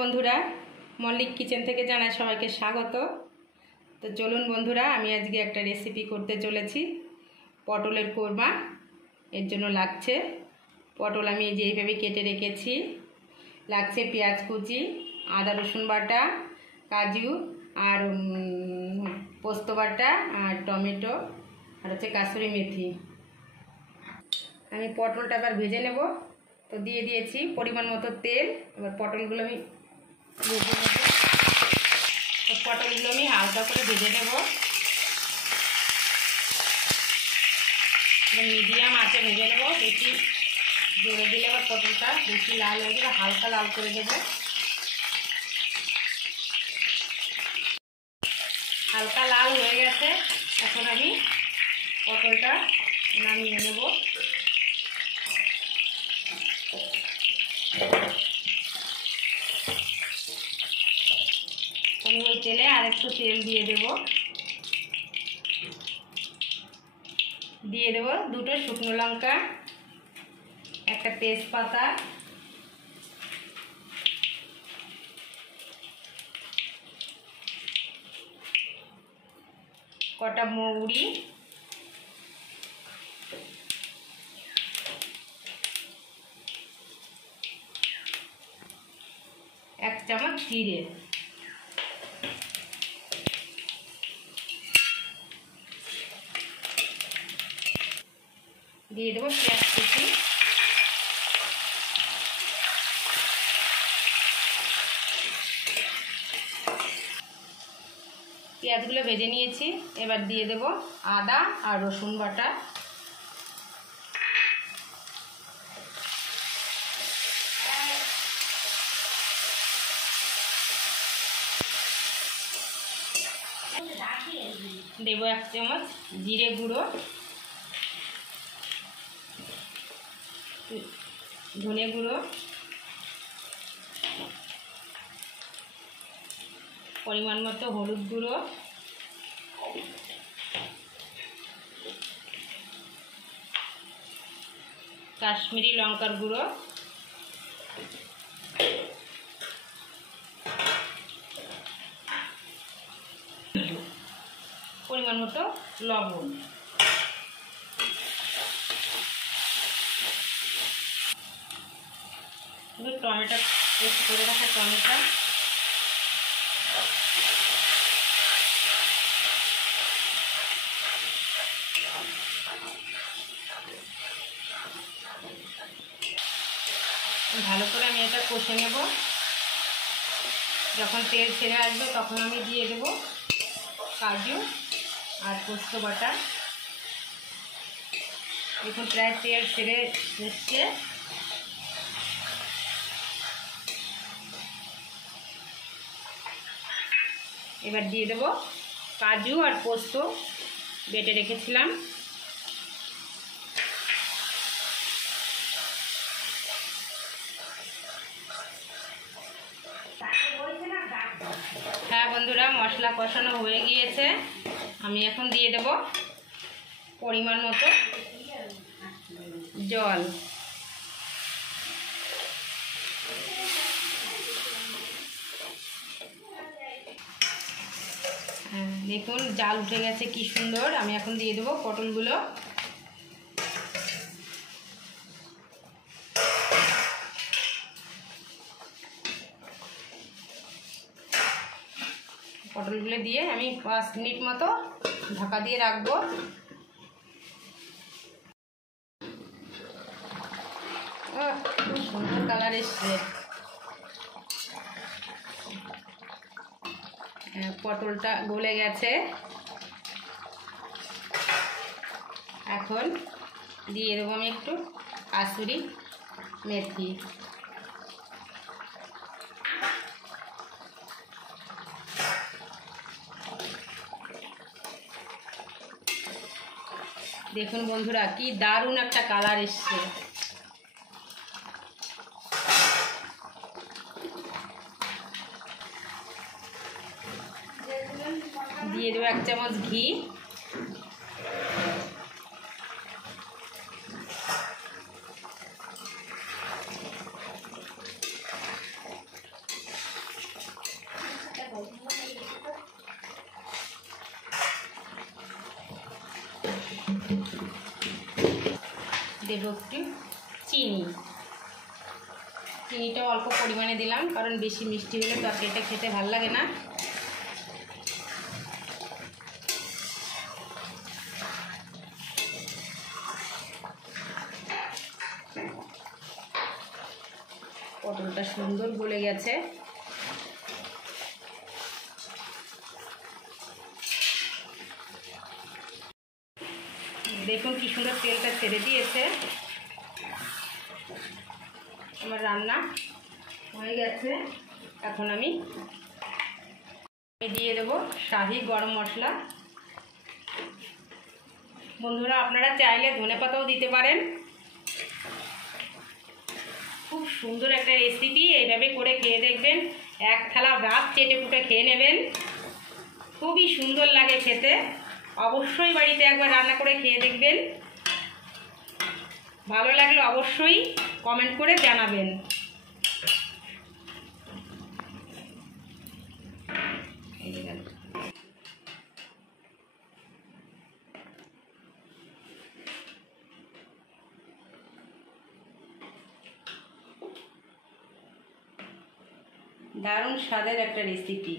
বন্ধুরা, মল্লিক কিচেন থেকে জানাই সবাইকে স্বাগত। তো চলুন বন্ধুরা, আমি আজকে একটা রেসিপি করতে চলেছি পটলের কোরমা। এর জন্য লাগছে পটল, আমি এই যে এইভাবে কেটে রেখেছি। লাগছে পেঁয়াজ কুচি, আদা রসুন বাটা, কাজু আর পোস্ত বাটা আর টমেটো আর হচ্ছে কাসুরি মেথি। আমি পটলটা আবার ভেজে নেব। তো দিয়ে দিয়েছি পরিমাণ মতো তেল। এবার পটলগুলো আমি ভেজে নেব। তো পটলগুলো আমি হালকা করে ভেজে নেব, মিডিয়াম আঁচে ভেজে নেব। বেশি জোরে দিলে আবার পটলটা বেশি লাল হয়ে গেলে হালকা লাল করে দেবো। হালকা লাল হয়ে গেছে, এখন আমি পটলটা নামিয়ে নেব। আমি ওই তেলে আর একটু তেল দিয়ে দেব। দিয়ে দেব দুটো শুকনো লঙ্কা, একটা তেজপাতা, কটা মৌরি, এক চামচ জিরে, দিয়ে দেবো পেঁয়াজ কুচি। পেঁয়াজগুলো ভেজে নিয়েছি, এবার দিয়ে দেব আদা আর রসুন বাটা। দেব এক চামচ জিরে গুঁড়ো, ধনে গুঁড়ো, পরিমাণ মতো হলুদ গুঁড়ো, কাশ্মীরি লঙ্কার গুঁড়ো, পরিমাণ মতো লবণ। টমেটো পেস্ট করে রাখা টমেটো, ভালো করে আমি এটা কষে নেব। যখন তেল ছেড়ে আসবে তখন আমি দিয়ে দেব কাজু আর পোস্ত বাটা। দেখুন প্রায় তেল ছেড়ে এসছে। এবার দিয়ে দেব কাজু আর পোস্ত বেটে রেখেছিলাম। হ্যাঁ বন্ধুরা, মশলা কষানো হয়ে গিয়েছে। আমি এখন দিয়ে দেব পরিমাণ মতো জল। দেখুন জাল উঠে গেছে কি সুন্দর। আমি এখন দিয়ে দেবো পটলগুলো। পটলগুলো দিয়ে আমি 5 মিনিট মতো ঢাকা দিয়ে রাখবো। খুব সুন্দর কালার এসছে। পটলটা গলে গেছে। এখন দিয়ে দেবো আমি একটু কাসুরি মেথি। দেখুন বন্ধুরা, কি দারুণ একটা কালার এসছে। দিয়ে দেবো 1 চামচ ঘি। দেব একটু চিনিটা অল্প পরিমাণে দিলাম, কারণ বেশি মিষ্টি হলে তরকারিটা খেতে ভালো লাগে না। পটলটা সুন্দর গলে গেছে। দেখুন কি সুন্দর তেলটা ছেড়ে দিয়েছে। আমার রান্না হয়ে গেছে। এখন আমি দিয়ে দেবো শাহি গরম মশলা। বন্ধুরা, আপনারা চাইলে ধনেপাতাও দিতে পারেন। খুব সুন্দর একটা রেসিপি, এইভাবে করে খেয়ে দেখবেন। এক থালা ভাত চেটে পুটে খেয়ে নেবেন, খুবই সুন্দর লাগে খেতে। অবশ্যই বাড়িতে একবার রান্না করে খেয়ে দেখবেন। ভালো লাগলে অবশ্যই কমেন্ট করে জানাবেন। দারুণ স্বাদের একটা রেসিপি।